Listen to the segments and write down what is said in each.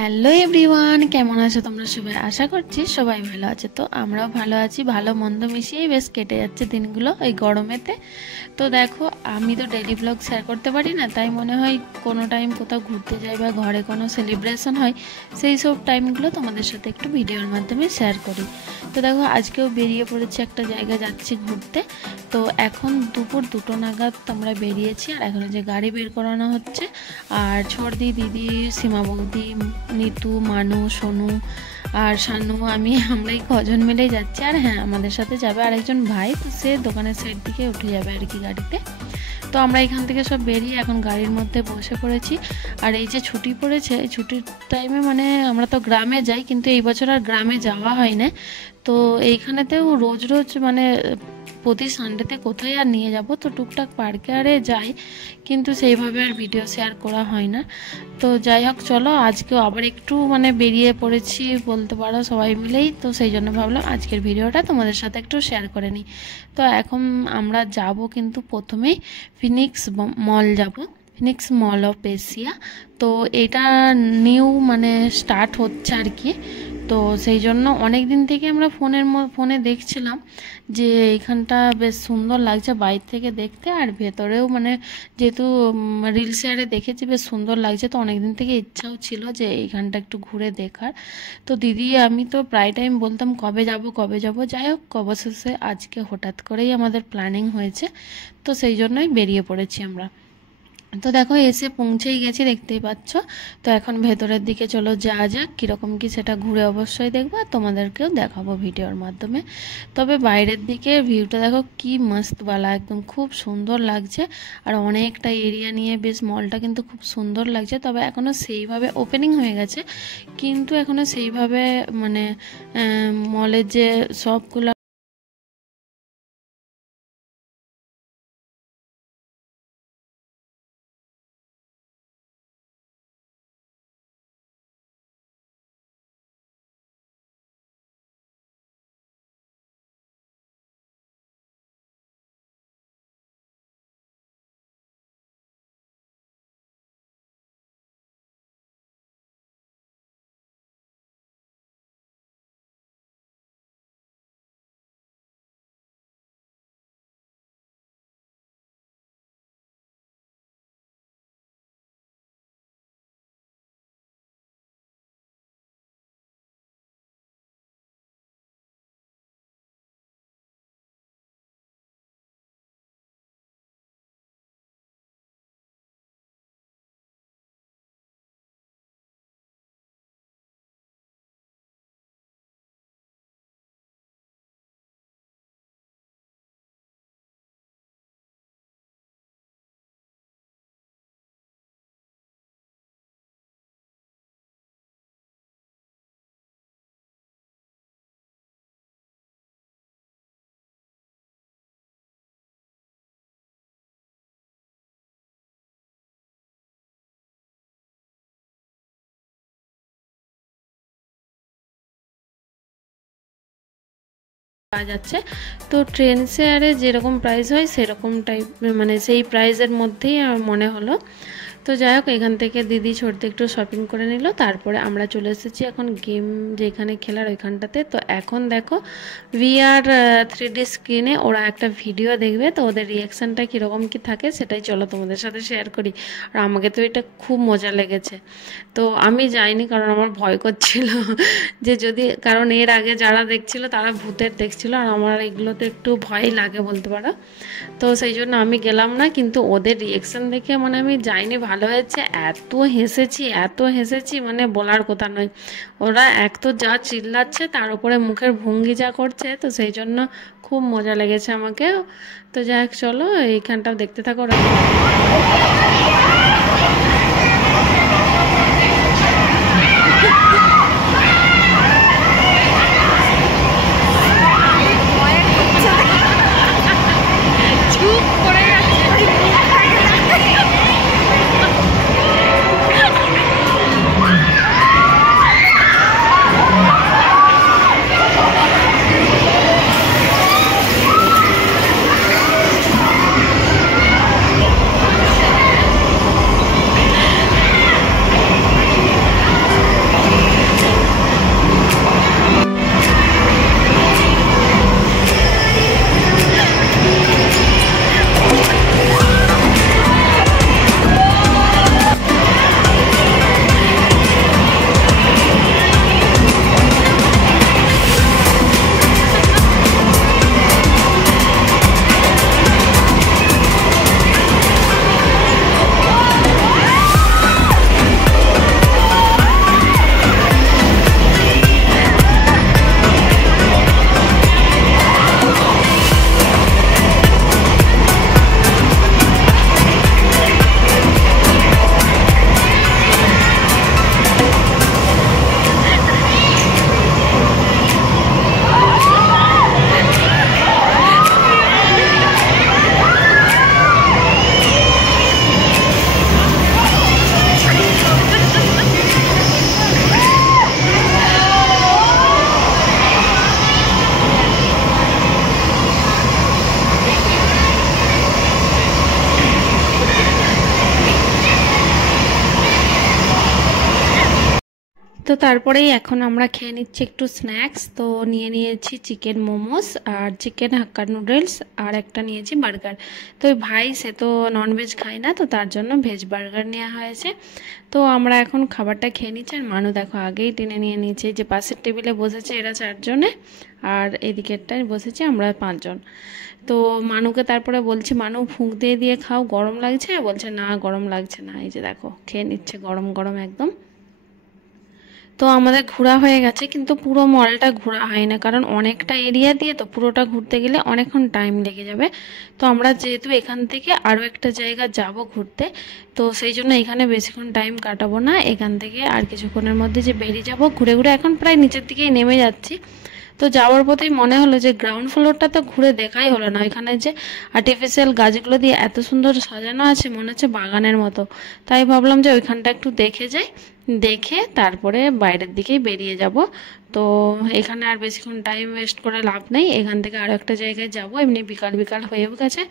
Hello everyone, কেমন আছো তোমরা সবাই? আশা করছি সবাই ভালো আছে। তো আমরাও ভালো আছি, ভালো মন্দ মিশিয়েই বেশ কেটে যাচ্ছে দিনগুলো এই গরমেতে। তো দেখো, আমি তো ডেইলি ব্লগ শেয়ার করতে পারি না, তাই মনে হয় কোনো টাইম কোথাও ঘুরতে যাই বা ঘরে কোনো সেলিব্রেশন হয়, সেই সব টাইমগুলো তোমাদের সাথে একটু ভিডিওর মাধ্যমে শেয়ার করি। তো দেখো, আজকেও বেরিয়ে পড়েছি, একটা জায়গায় যাচ্ছি ঘুরতে। তো এখন দুপুর 2টো নাগাদ আমরা বেরিয়েছি, আর এখন যে গাড়ি বের করানো হচ্ছে। আর ছর্দি, দিদি, সীমা বৌদি, নিতু, মানু, সোনু আর শানু, আমরা এই কজন মিলেই যাচ্ছি। আর হ্যাঁ, আমাদের সাথে যাবে আরেকজন ভাই, তো সে দোকানের সাইড দিকে উঠে যাবে আর কি গাড়িতে। তো আমরা এখান থেকে সব বেরিয়ে এখন গাড়ির মধ্যে বসে পড়েছি। আর এই যে ছুটি পড়েছে, এই ছুটির টাইমে মানে আমরা তো গ্রামে যাই, কিন্তু এই বছর আর গ্রামে যাওয়া হয় না। তো এইখানেতেও রোজ রোজ মানে প্রতি সানডেতে কোথায় আর নিয়ে যাব, তো টুকটাক পার্কে আরে যাই, কিন্তু সেইভাবে আর ভিডিও শেয়ার করা হয় না। তো যাই হোক, চলো আজকেও আবার একটু মানে বেরিয়ে পড়েছি বলতে পারো সবাই মিলেই, তো সেই জন্য ভাবলাম আজকের ভিডিওটা তোমাদের সাথে একটু শেয়ার করে নিই। তো এখন আমরা যাব কিন্তু প্রথমেই ফিনিক্স মল যাব, ফিনিক্স মল অফ এশিয়া। তো এটা নিউ মানে স্টার্ট হচ্ছে আর কি। তো সেই জন্য অনেক দিন থেকে আমরা ফোনে দেখছিলাম যে এইখানটা বেশ সুন্দর লাগছে বাইরে থেকে দেখতে, আর ভেতরেও মানে যেহেতু রিল শেয়ারে দেখেছি বেশ সুন্দর লাগছে, তো অনেক দিন থেকে ইচ্ছাও ছিল যে এইখানটা একটু ঘুরে দেখার। তো দিদি আমি তো প্রায় টাইম বলতাম কবে যাব কবে যাব, যাই হোক অবশেষে আজকে হঠাৎ করেই আমাদের প্ল্যানিং হয়েছে, তো সেই জন্যই বেরিয়ে পড়েছি আমরা। তো দেখো, এসে পৌঁছেই গেছি, দেখতেই পাচ্ছ। তো এখন ভেতরের দিকে চলো যাওয়া যাক, কীরকম কি সেটা ঘুরে অবশ্যই দেখবো, আর তোমাদেরকেও দেখাবো ভিডিওর মাধ্যমে। তবে বাইরের দিকে ভিউটা দেখো কি মস্তওয়ালা, একদম খুব সুন্দর লাগছে। আর অনেকটা এরিয়া নিয়ে বেশ মলটা কিন্তু খুব সুন্দর লাগছে। তবে এখনও সেইভাবে ওপেনিং হয়ে গেছে, কিন্তু এখনও সেইভাবে মানে মলের যে সবগুলো পাওয়া যাচ্ছে। তো ট্রেন শেয়ারে যেরকম প্রাইস হয় সেরকম টাইপ মানে সেই প্রাইসের মধ্যেই আমার মনে হলো। তো যাই হোক, এখান থেকে দিদি ছোটতে একটু শপিং করে নিল, তারপরে আমরা চলে এসেছি এখন গেম যেখানে খেলার ওইখানটাতে। তো এখন দেখো VR 3D স্ক্রিনে ওরা একটা ভিডিও দেখবে, তো ওদের রিয়াকশানটা কীরকম কী থাকে সেটাই চলো তোমাদের সাথে শেয়ার করি। আর আমাকে তো এটা খুব মজা লেগেছে। তো আমি যাইনি কারণ আমার ভয় করছিল যে যদি, কারণ এর আগে যারা দেখছিল তারা ভূতের দেখছিল, আর আমার এগুলোতে একটু ভয়ই লাগে বলতে পারো। তো সেই জন্য আমি গেলাম না, কিন্তু ওদের রিয়াকশান দেখে মানে আমি যাইনি, ভালো হয়েছে। এত হেসেছি মানে বলার কথা নয়। ওরা এক তো যা চিল্লাচ্ছে, তার উপরে মুখের ভঙ্গি যা করছে, তো সেই জন্য খুব মজা লেগেছে আমাকে। তো যাই হোক, চলো এইখানটাও দেখতে থাকো ওরা। তো তারপরেই এখন আমরা খেয়ে নিচ্ছি একটু স্ন্যাক্স। তো নিয়ে নিয়েছি চিকেন মোমোস আর চিকেন হাক্কা নুডলস আর একটা নিয়েছি বার্গার। তো ভাই সে তো ননভেজ খায় না, তো তার জন্য ভেজ বার্গার নেওয়া হয়েছে। তো আমরা এখন খাবারটা খেয়ে নিচ্ছি। আর মানু দেখো আগেই টেনে নিয়ে নিয়েছে, যে পাশের টেবিলে বসেছে এরা 4 জনে, আর এদিকেরটায় বসেছি আমরা 5 জন। তো মানুকে তারপরে বলছি, মানু ফুঁক দিয়ে দিয়ে খাও, গরম লাগছে? বলছে না গরম লাগছে না। এই যে দেখো খেয়ে নিচ্ছে গরম গরম একদম। তো আমাদের ঘোরা হয়ে গেছে, কিন্তু পুরো মলটা ঘোরা হয় না, কারণ অনেকটা এরিয়া দিয়ে তো পুরোটা ঘুরতে গেলে অনেকক্ষণ টাইম লেগে যাবে। তো আমরা যেহেতু এখান থেকে আরও একটা জায়গা যাব ঘুরতে, তো সেই জন্য এখানে বেশিক্ষণ টাইম কাটাবো না। এখান থেকে আর কিছুক্ষণের মধ্যে যে বেরিয়ে যাব ঘুরে ঘুরে, এখন প্রায় নিচের দিকেই নেমে যাচ্ছি। তো যাওয়ার পথেই মনে হলো যে গ্রাউন্ড ফ্লোরটা তো ঘুরে দেখাই হলো না। এখানে যে আর্টিফিশিয়াল গাছগুলো দিয়ে এত সুন্দর সাজানো আছে, মনে হচ্ছে বাগানের মতো। তাই ভাবলাম যে ওইখানটা একটু দেখে যাই, দেখে তারপরে বাইরের দিকেই বেরিয়ে যাব। তো এখানে আর বেশিক্ষণ টাইম ওয়েস্ট করে লাভ নেই, এখান থেকে আরও একটা জায়গায় যাব। এমনি বিকাল বিকাল হয়েও গেছে,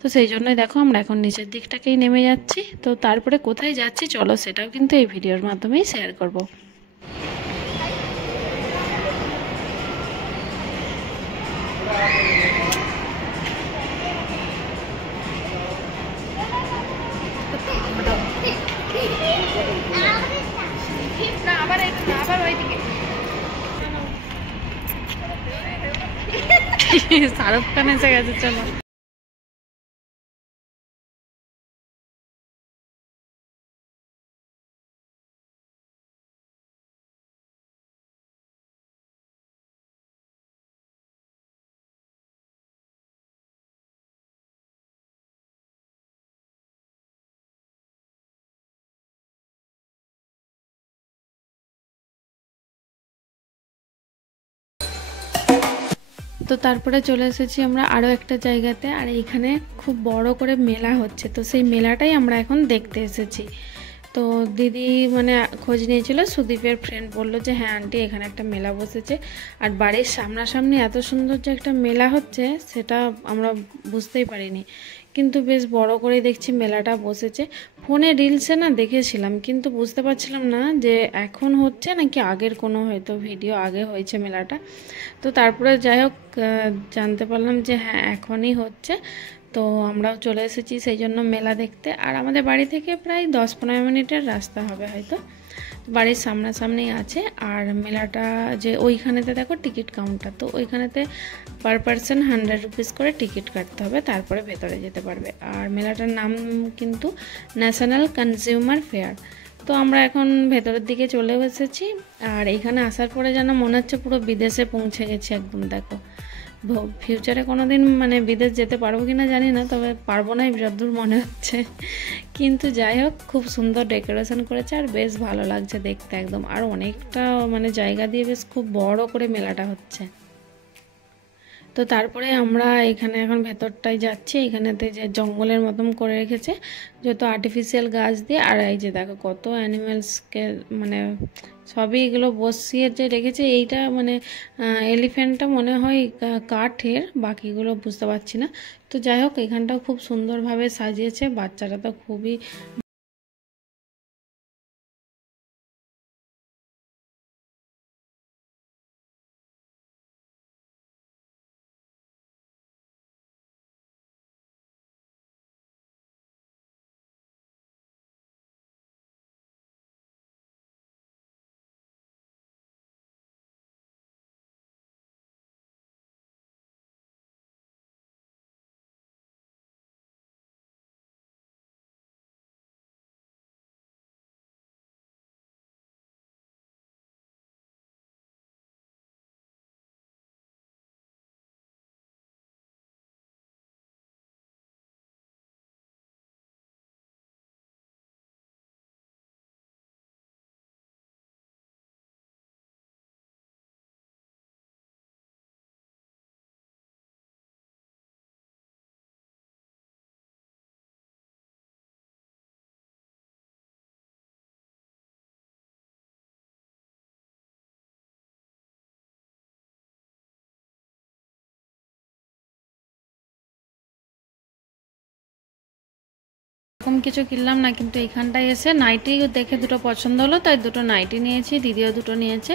তো সেই জন্যই দেখো আমরা এখন নিচের দিকটাকেই নেমে যাচ্ছি। তো তারপরে কোথায় যাচ্ছি চলো সেটাও কিন্তু এই ভিডিওর মাধ্যমেই শেয়ার করব। শাহরুখ খান এসে গেছে, চলো। তো তারপরে চলে এসেছি আমরা আরও একটা জায়গাতে, আর এইখানে খুব বড় করে মেলা হচ্ছে। তো সেই মেলাটাই আমরা এখন দেখতে এসেছি। তো দিদি মানে খোঁজ নিয়েছিল, সুদীপের ফ্রেন্ড বলল যে হ্যাঁ আন্টি এখানে একটা মেলা বসেছে। আর বাড়ির সামনাসামনি এত সুন্দর যে একটা মেলা হচ্ছে সেটা আমরা বুঝতেই পারিনি, কিন্তু বেশ বড় করে দেখছি মেলাটা বসেছে। ফোনে রিলসে না দেখেছিলাম, কিন্তু বুঝতে পারছিলাম না যে এখন হচ্ছে নাকি আগের কোনো হয়তো ভিডিও আগে হয়েছে মেলাটা। তো তারপরে যাই হোক জানতে পারলাম যে হ্যাঁ এখনই হচ্ছে। তো আমরাও চলে এসেছি সেই জন্য মেলা দেখতে। আর আমাদের বাড়ি থেকে প্রায় 10-15 মিনিটের রাস্তা হবে হয়তো, বাড়ির সামনাসামনি আছে। আর মেলাটা যে ওইখানেতে দেখো টিকিট কাউন্টার, তো ওইখানেতে পার পারসন 100 রুপিস করে টিকিট কাটতে হবে, তারপরে ভেতরে যেতে পারবে। আর মেলাটার নাম কিন্তু ন্যাশনাল কনজিউমার ফেয়ার। তো আমরা এখন ভেতরের দিকে চলে এসেছি। আর এখানে আসার পরে যেন মনে হচ্ছে পুরো বিদেশে পৌঁছে গেছি একদম। দেখো ফিউচারে কোনো দিন মানে বিদেশ যেতে পারবো কি না জানি না, তবে পারবো না যতদূর মনে হচ্ছে। কিন্তু যাই হোক খুব সুন্দর ডেকোরেশন করেছে আর বেশ ভালো লাগছে দেখতে একদম। আর অনেকটা মানে জায়গা দিয়ে বেশ খুব বড় করে মেলাটা হচ্ছে। তো তারপরে আমরা এখানে এখন ভেতরটায় যাচ্ছি। এখানেতে যে জঙ্গলের মতন করে রেখেছে যত আর্টিফিশিয়াল গাছ দিয়ে। আর এই যে দেখো কত অ্যানিমেলসকে মানে সবই এগুলো বসিয়ে যে রেখেছে। এইটা মানে এলিফ্যান্টটা মনে হয় কাঠের, বাকিগুলো বুঝতে পারছি না। তো যাই হোক এখানটাও খুব সুন্দরভাবে সাজিয়েছে, বাচ্চারা তো খুবই সেরকম কিছু কিনলাম না, কিন্তু এইখানটায় এসে নাইটি দেখে দুটো পছন্দ হলো, তাই দুটো নাইটি নিয়েছি, দিদিও দুটো নিয়েছে।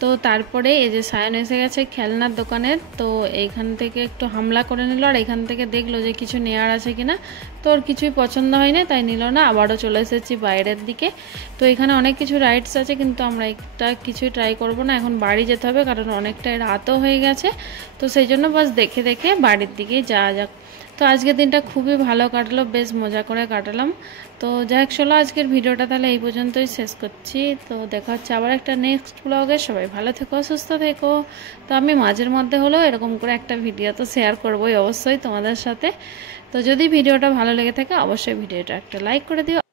তো তারপরে এই যে সায়ন এসে গেছে খেলনার দোকানে, তো এইখান থেকে একটু হামলা করে নিল, আর এখান থেকে দেখলো যে কিছু নেওয়ার আছে কিনা, তো ওর কিছুই পছন্দ হয়নি, তাই নিল না। আবারও চলে এসেছি বাইরের দিকে। তো এখানে অনেক কিছু রাইডস আছে, কিন্তু আমরা একটা কিছুই ট্রাই করব না, এখন বাড়ি যেতে হবে, কারণ অনেকটাই রাতও হয়ে গেছে। তো সেই জন্য বাস দেখে দেখে বাড়ির দিকেই যাওয়া যাক। তো আজকের দিনটা খুবই ভালো কাটলো, বেশ মজা করে কাটালাম। তো যাই হোক, চলো আজকের ভিডিওটা তাহলে এই পর্যন্তই শেষ করছি। তো দেখা হচ্ছে আবার একটা নেক্সট ব্লগে। সবাই ভালো থেকো, সুস্থ থেকো। তো আমি মাঝের মধ্যে হলেও এরকম করে একটা ভিডিও তো শেয়ার করবোই অবশ্যই তোমাদের সাথে। তো যদি ভিডিওটা ভালো লেগে থাকে অবশ্যই ভিডিওটা একটা লাইক করে দিও।